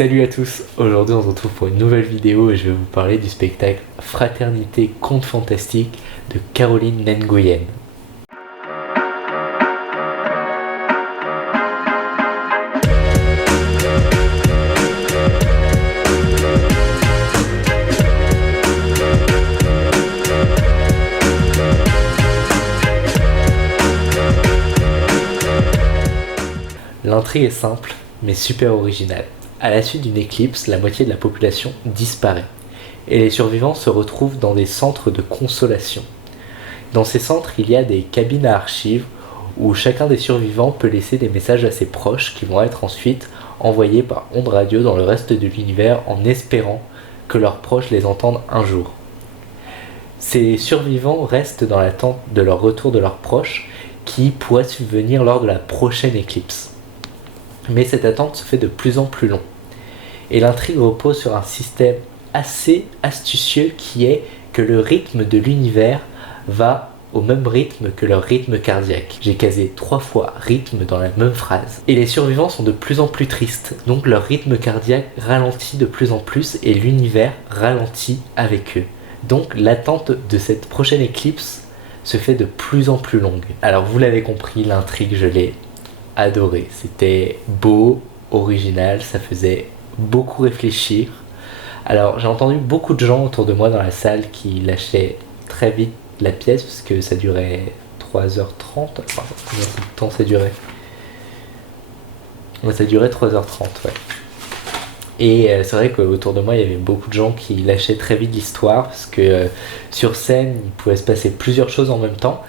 Salut à tous, aujourd'hui on se retrouve pour une nouvelle vidéo et je vais vous parler du spectacle Fraternité Contes Fantastiques de Caroline Nguyen. L'intrigue est simple mais super originale. À la suite d'une éclipse, la moitié de la population disparaît et les survivants se retrouvent dans des centres de consolation. Dans ces centres, il y a des cabines à archives où chacun des survivants peut laisser des messages à ses proches qui vont être ensuite envoyés par ondes radio dans le reste de l'univers en espérant que leurs proches les entendent un jour. Ces survivants restent dans l'attente de leur retour de leurs proches qui pourrait subvenir lors de la prochaine éclipse. Mais cette attente se fait de plus en plus long. Et l'intrigue repose sur un système assez astucieux qui est que le rythme de l'univers va au même rythme que leur rythme cardiaque. J'ai casé 3 fois rythme dans la même phrase. Et les survivants sont de plus en plus tristes, donc leur rythme cardiaque ralentit de plus en plus et l'univers ralentit avec eux. Donc l'attente de cette prochaine éclipse se fait de plus en plus longue. Alors vous l'avez compris, l'intrigue je l'ai adoré. C'était beau, original, ça faisait beaucoup réfléchir. Alors j'ai entendu beaucoup de gens autour de moi dans la salle qui lâchaient très vite la pièce parce que ça durait 3h30. Enfin, combien de temps ça durait ? Ouais, ça durait 3h30, ouais. Et c'est vrai qu'autour de moi, il y avait beaucoup de gens qui lâchaient très vite l'histoire parce que sur scène, il pouvait se passer plusieurs choses en même temps.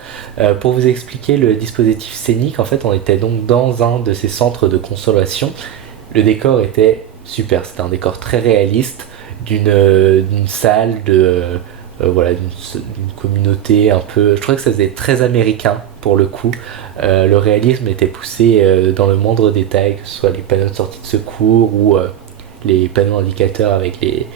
Pour vous expliquer le dispositif scénique, en fait, on était donc dans un de ces centres de consolation. Le décor était super, c'était un décor très réaliste d'une salle d'une communauté un peu... Je trouvais que ça faisait très américain pour le coup. Le réalisme était poussé dans le moindre détail, que ce soit les panneaux de sortie de secours ou... les panneaux indicateurs avec les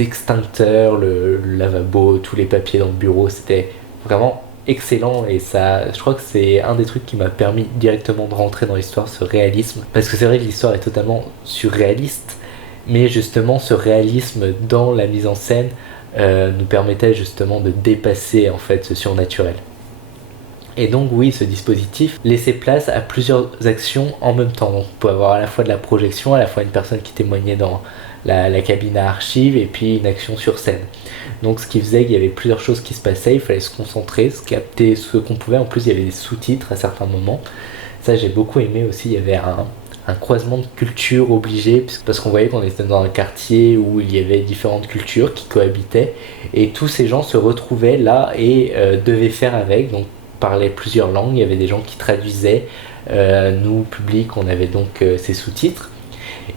extincteurs, le lavabo, tous les papiers dans le bureau, c'était vraiment excellent et ça, je crois que c'est un des trucs qui m'a permis directement de rentrer dans l'histoire, ce réalisme, parce que c'est vrai que l'histoire est totalement surréaliste, mais justement ce réalisme dans la mise en scène nous permettait justement de dépasser en fait ce surnaturel. Et donc oui, ce dispositif laissait place à plusieurs actions en même temps. Donc on peut avoir à la fois de la projection, à la fois une personne qui témoignait dans la cabine à archives et puis une action sur scène. Donc ce qui faisait qu'il y avait plusieurs choses qui se passaient, il fallait se concentrer, se capter ce qu'on pouvait. En plus il y avait des sous-titres à certains moments. Ça j'ai beaucoup aimé aussi, il y avait un croisement de cultures obligé parce qu'on voyait qu'on était dans un quartier où il y avait différentes cultures qui cohabitaient et tous ces gens se retrouvaient là et devaient faire avec. Donc parlait plusieurs langues, il y avait des gens qui traduisaient, nous, public, on avait donc ces sous-titres,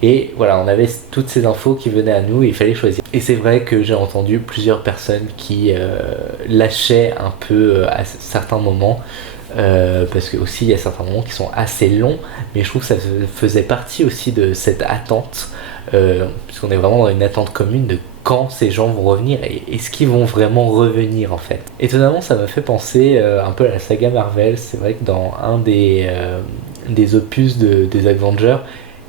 et voilà, on avait toutes ces infos qui venaient à nous et il fallait choisir. Et c'est vrai que j'ai entendu plusieurs personnes qui lâchaient un peu à certains moments, parce que aussi il y a certains moments qui sont assez longs, mais je trouve que ça faisait partie aussi de cette attente, puisqu'on est vraiment dans une attente commune de quand ces gens vont revenir et est-ce qu'ils vont vraiment revenir en fait. Étonnamment ça m'a fait penser un peu à la saga Marvel. C'est vrai que dans un des opus des Avengers,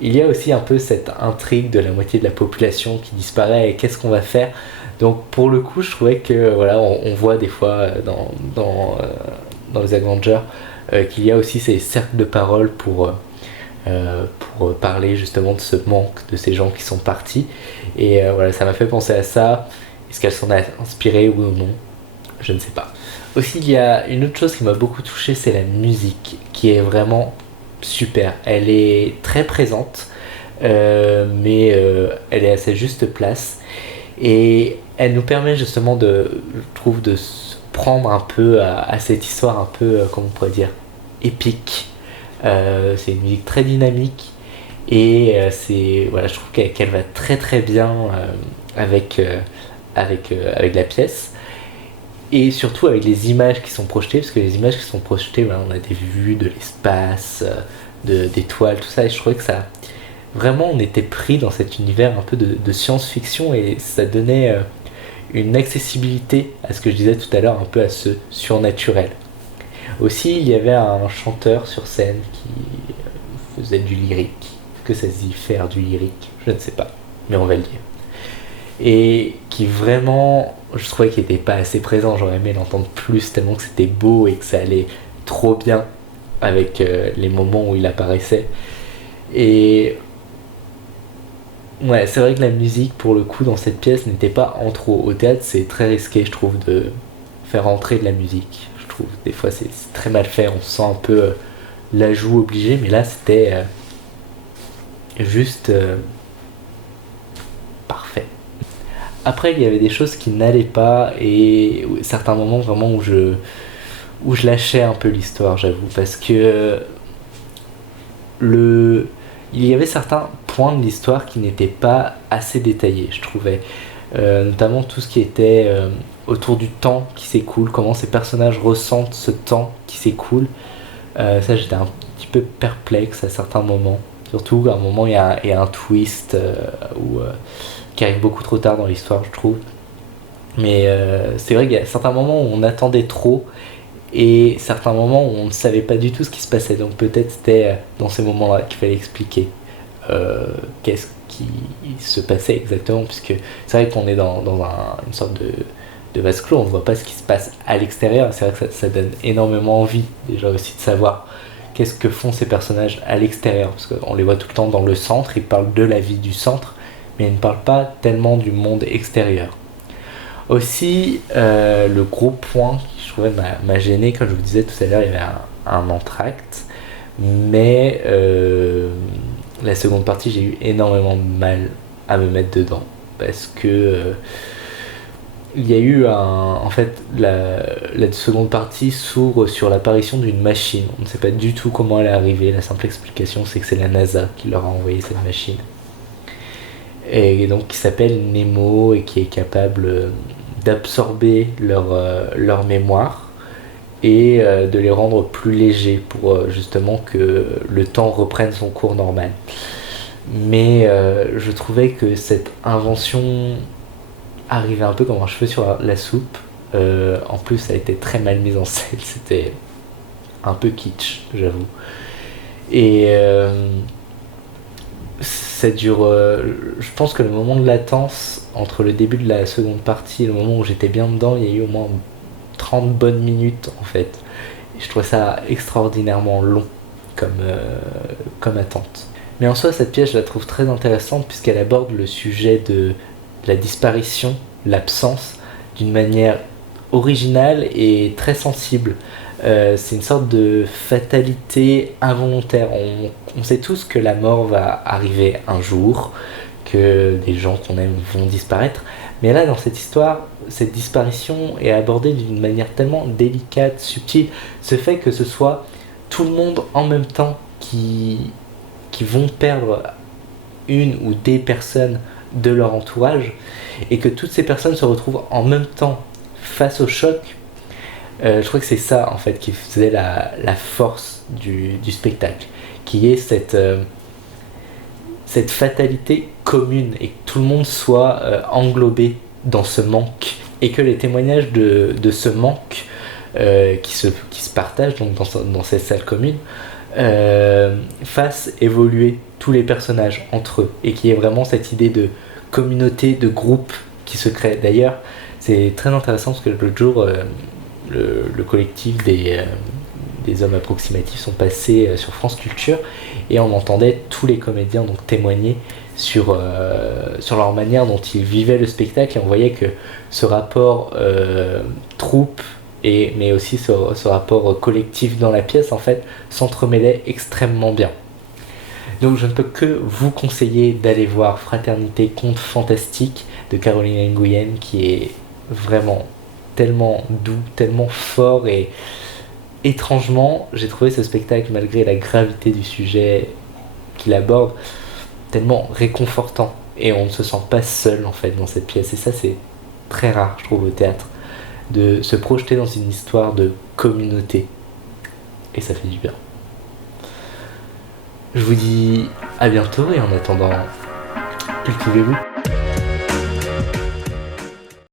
il y a aussi un peu cette intrigue de la moitié de la population qui disparaît et qu'est-ce qu'on va faire. Donc pour le coup je trouvais que voilà, on voit des fois dans les Avengers qu'il y a aussi ces cercles de parole pour parler justement de ce manque de ces gens qui sont partis et voilà, ça m'a fait penser à ça. Est-ce qu'elles s'en a inspirées, oui ou non, je ne sais pas. Aussi il y a une autre chose qui m'a beaucoup touché, c'est la musique qui est vraiment super. Elle est très présente mais elle est à sa juste place et elle nous permet justement je trouve de se prendre un peu à cette histoire un peu comment on pourrait dire épique. C'est une musique très dynamique et je trouve qu'elle va très très bien avec la pièce et surtout avec les images qui sont projetées, parce que les images qui sont projetées, voilà, on a des vues de l'espace, d'étoiles, tout ça, et je trouvais que ça vraiment on était pris dans cet univers un peu de science-fiction et ça donnait une accessibilité à ce que je disais tout à l'heure, un peu à ce surnaturel. Aussi, il y avait un chanteur sur scène qui faisait du lyrique. Que ça se dit faire du lyrique ? je ne sais pas, mais on va le dire. Et qui vraiment, je trouvais qu'il n'était pas assez présent, j'aurais aimé l'entendre plus tellement que c'était beau et que ça allait trop bien avec les moments où il apparaissait. Et ouais, c'est vrai que la musique pour le coup dans cette pièce n'était pas en trop. Au théâtre c'est très risqué je trouve de faire entrer de la musique. Je trouve des fois c'est très mal fait, on sent un peu l'ajout obligé, mais là c'était juste parfait. Après il y avait des choses qui n'allaient pas et certains moments vraiment où je lâchais un peu l'histoire, j'avoue, parce que il y avait certains points de l'histoire qui n'étaient pas assez détaillés, je trouvais. Notamment tout ce qui était autour du temps qui s'écoule, comment ces personnages ressentent ce temps qui s'écoule. Ça, j'étais un petit peu perplexe à certains moments. Surtout à un moment, il y a un twist qui arrive beaucoup trop tard dans l'histoire, je trouve. Mais c'est vrai qu'il y a certains moments où on attendait trop et certains moments où on ne savait pas du tout ce qui se passait. Donc peut-être c'était dans ces moments-là qu'il fallait expliquer qu'est-ce qui se passait exactement, puisque c'est vrai qu'on est dans une sorte de vase clos, on ne voit pas ce qui se passe à l'extérieur. C'est vrai que ça donne énormément envie déjà aussi de savoir qu'est-ce que font ces personnages à l'extérieur, parce qu'on les voit tout le temps dans le centre, ils parlent de la vie du centre, mais ils ne parlent pas tellement du monde extérieur. Aussi, le gros point qui je trouvais m'a gêné, comme je vous disais tout à l'heure, il y avait un entracte, mais la seconde partie, j'ai eu énormément de mal à me mettre dedans, parce que il y a eu en fait, la seconde partie s'ouvre sur l'apparition d'une machine. On ne sait pas du tout comment elle est arrivée. La simple explication, c'est que c'est la NASA qui leur a envoyé cette machine. Et donc, qui s'appelle Nemo et qui est capable d'absorber leur mémoire et de les rendre plus légers pour justement que le temps reprenne son cours normal. Mais je trouvais que cette invention arrivait un peu comme un cheveu sur la soupe. En plus, ça a été très mal mis en scène, c'était un peu kitsch, j'avoue. Et ça dure. Je pense que le moment de latence entre le début de la seconde partie et le moment où j'étais bien dedans, il y a eu au moins 30 bonnes minutes en fait. Et je trouve ça extraordinairement long comme attente. Mais en soi, cette pièce, je la trouve très intéressante puisqu'elle aborde le sujet de la disparition, l'absence, d'une manière originale et très sensible. C'est une sorte de fatalité involontaire. On sait tous que la mort va arriver un jour, que des gens qu'on aime vont disparaître. Mais là, dans cette histoire, cette disparition est abordée d'une manière tellement délicate, subtile. Ce fait que ce soit tout le monde en même temps qui vont perdre une ou des personnes de leur entourage et que toutes ces personnes se retrouvent en même temps face au choc. Je crois que c'est ça en fait qui faisait la force du spectacle, qui est cette fatalité commune et que tout le monde soit englobé dans ce manque et que les témoignages de ce manque qui se partagent donc dans cette salle commune fassent évoluer tous les personnages entre eux et qu'il y ait vraiment cette idée de communauté, de groupe qui se crée. D'ailleurs, c'est très intéressant parce que l'autre jour, le collectif des hommes approximatifs sont passés sur France Culture et on entendait tous les comédiens donc témoigner sur leur manière dont ils vivaient le spectacle et on voyait que ce rapport troupe mais aussi ce rapport collectif dans la pièce en fait s'entremêlait extrêmement bien. Donc je ne peux que vous conseiller d'aller voir Fraternité Conte Fantastique de Caroline Nguyen qui est vraiment tellement doux, tellement fort et étrangement j'ai trouvé ce spectacle malgré la gravité du sujet qu'il aborde tellement réconfortant et on ne se sent pas seul en fait dans cette pièce et ça c'est très rare je trouve au théâtre de se projeter dans une histoire de communauté et ça fait du bien. Je vous dis à bientôt et en attendant, cultivez-vous.